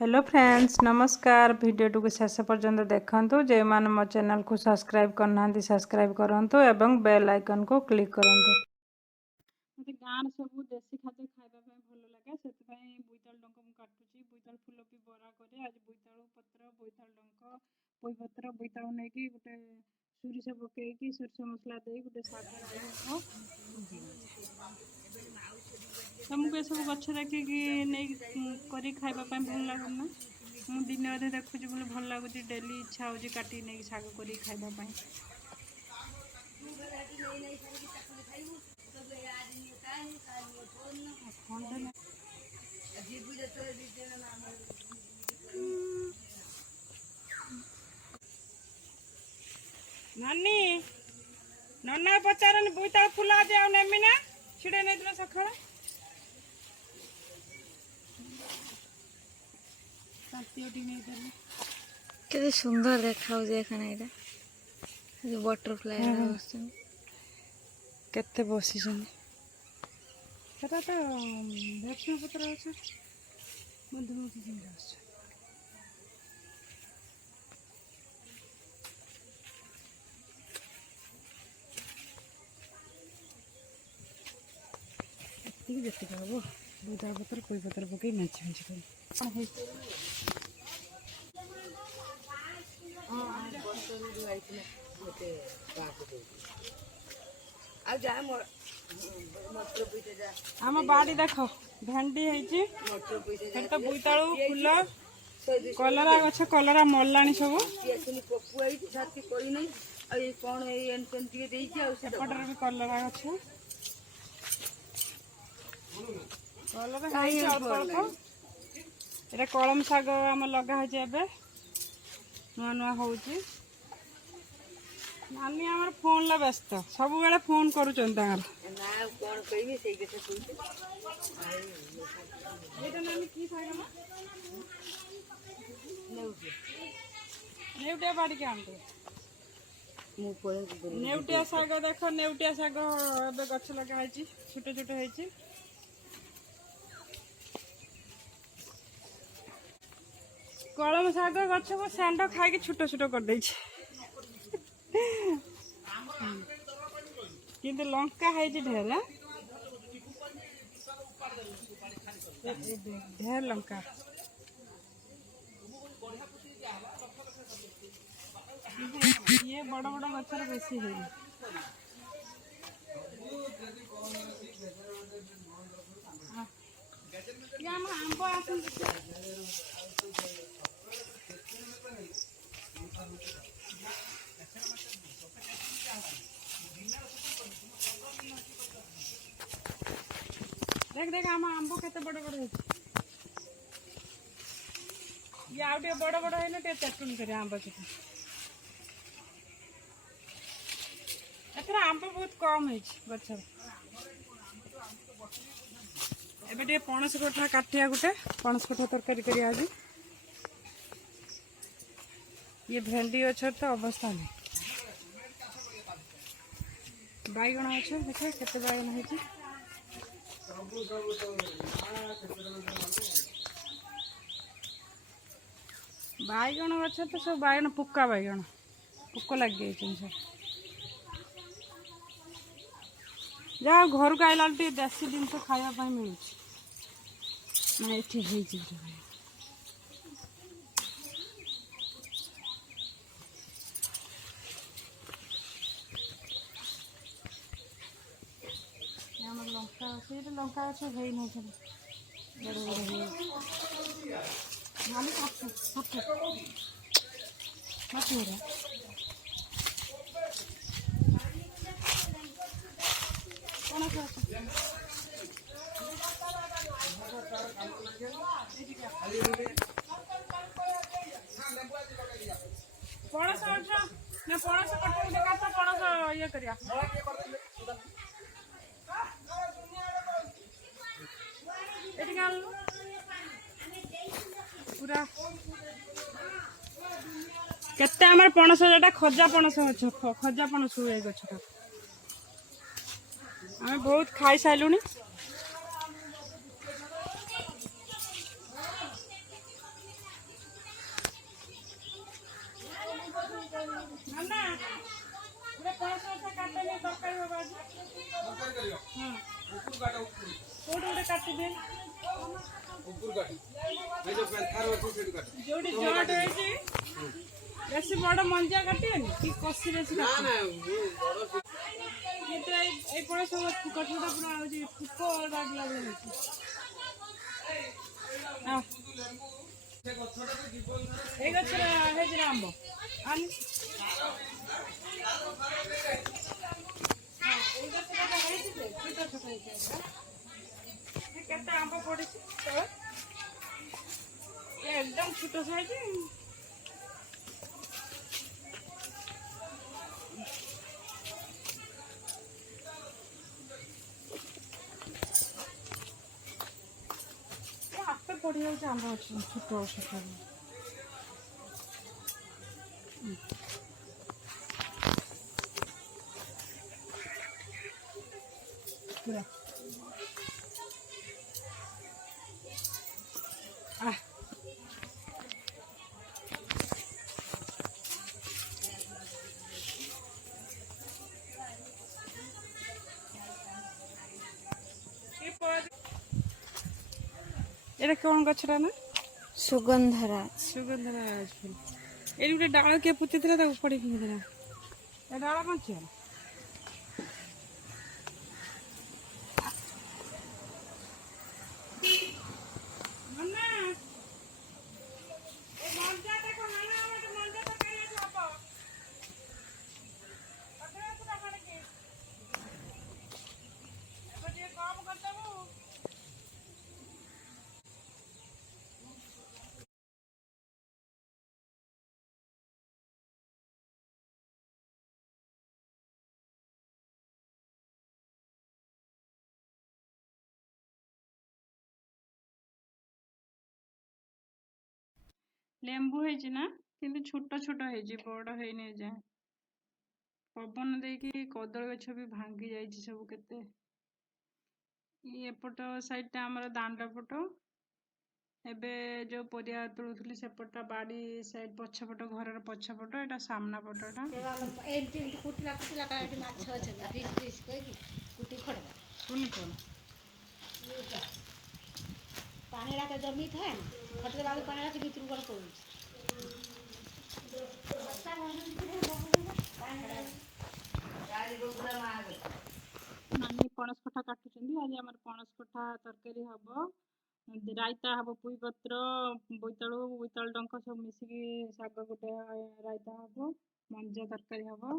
Hello friends नमस्कार video को शेष पर्यंत देखंतु जे मान मो चैनल को सब्सक्राइब करना सब्सक्राइब करंतु एवं बेल आइकन को क्लिक करंतु। मते गान सब देसी खाद्य खाइबा पय भल लागे सेति पय बोईताल डंक मु काटुची बोईताल फूल भी बरा करे आज बोईताल पत्र बोईताल डंक पोई पत्र बोईताल नै कि गुटे सुरिस पके कि सरसो मसला दे गुटे सागर राई हो तुमको सब गछ देखिकी नहीं करी खाइबा पय भल लागो ना मु दिन अधे देखुची बोले भल लगुच डेली इच्छा हो काटी नहीं शाग कर खाइबा नानी नना पचारन बोईताल फूल आज आ नेमी ना छिड़े नहीं दिल सखा केते सुंदर देखा बटरफ्लाई केते बसी सेटा तो भैरसुंगा पत्र अच्छे मधुमती सुंदर अच्छे जति हम बोईताल पत्र कोई पत्र पकई नाची नाची कर आम बाड़ी देख भेंडी है बोईतालु फूल कलरा गछ कलरा मरला सब सेपटर भी कलरा गछ कलरा अल्प अल्प ये कलम शाग आम लगा नुआ नुआ हो नानी आमर फोन ला व्यस्त सब बेले फोन करुचन नेउटिया बाड़ी के आनते नेउटिया शाग देख नेउटिया शाग ए गछ लगा छोट छोट है कलम शाग गछ को सांड खाई छोट छोट कर दे किंतु लंका है ढेर ढेर लंका ये बड़ बड़ गचर बेसी है आंब आस देख देख आम आंब केते बड़ बड़ है ये आउ बड़ बड़ है ना चटुन कर आंब चटुन एथर आंब बहुत कम है गचर एबे पणस कठा काटिया गोटे पणस कठा तरकारी कर आज ये भेंडी अच्छा तो अवस्था नहीं बैगण अच्छा देख केते बैगण है बैगण गछ तो सब बैगण पुक्का बैगण पुक लगे सब जहाँ घर को आइला देसी जिन खावाई मिलूँ मैं ये लंका अच्छे लंका अच्छे है ना बड़े बड़े नानी पणस ना पणस कट पणस ये करिया पूरा केते आमर पणस जोटा खजा पणस खजा पणस हुए गछटा आम बहुत खाई सारूनी ଆସିବେ ଯୋଉଠି ଜଟ ହେଇଛି ବେଶୀ ବଡ ମଞ୍ଜା କାଟିବେନି କି କଷି ବେଶୀ କିନ୍ତୁ ଏଇପଟେ ସବୁ ଗଛଟା ପୁରା ହଉଛି ଫୁକ ଲାଗିଲା ହେଇଛି। ଏଇ ଗଛରେ ହେଇଛି ଆମ୍ବ ଆନି ଏଇ ଗଛଟା ହେଇଛି ଯେ ଛୋଟ ଛୋଟ ହେଇଛି କେତେ ଆମ୍ବ ପଡିଛି एकदम छोट साइज हाथ पड़ जाऊँ आम छोट छोट पूरा এটা কোন গছটা না ସୁଗନ୍ଧରାଜ ସୁଗନ୍ଧରାଜ ଫୁଲ ଏଠି ଗୋଟେ ଡାଳ କିଏ ପୋତିଥିଲା ତାକୁ ଉପାଡ଼ି ଫିଙ୍ଗିଦେଲା ଏ ଡାଳ ବଞ୍ଚିଗଲା ଲେମ୍ବୁ ହେଇଛି ନା କିନ୍ତୁ ଛୋଟ ଛୋଟ ହେଇଛି ବଡ ହେଇନି ଏଯାଏଁ ପବନ ଦେଇକି କଦଳୀ ଗଛ ବି ଭାଙ୍ଗି ଯାଇଛି ସବୁ କେତେ ଏପଟ ସାଇଡ ଟା ଆମର ଦାଣ୍ଡ ପଟ ଏବେ ଯୋଉ ପରିବା ତୋଳୁଥିଲି ସେପଟଟା ବାଡି ସାଇଡ ପଛପଟ ଘରର ପଛପଟ ଏଟା ସାମ୍ନା ପଟଟା ଶୁଣି କଣ ପାଣି ରାଖ ଜମି ଥାଏ ନା ଖଟରେ ବାବୁ ପାଣି ରାଖି ଭିତରୁ କଣ କରୁଛି ନାନୀ ପଣସ କଠା କାଟୁଛନ୍ତି ଆଜି ଆମର ପଣସ କଠା ତରକାରୀ ହବ ରାଇତା ହବ ପୁଇ ପତ୍ର ବୋଇତାଳୁ ଡଙ୍କ ସବୁ ମିଶିକି ଶାଗ ଗୋଟେ ରାଇତା ହବ ମଞ୍ଜା ତରକାରୀ ହବ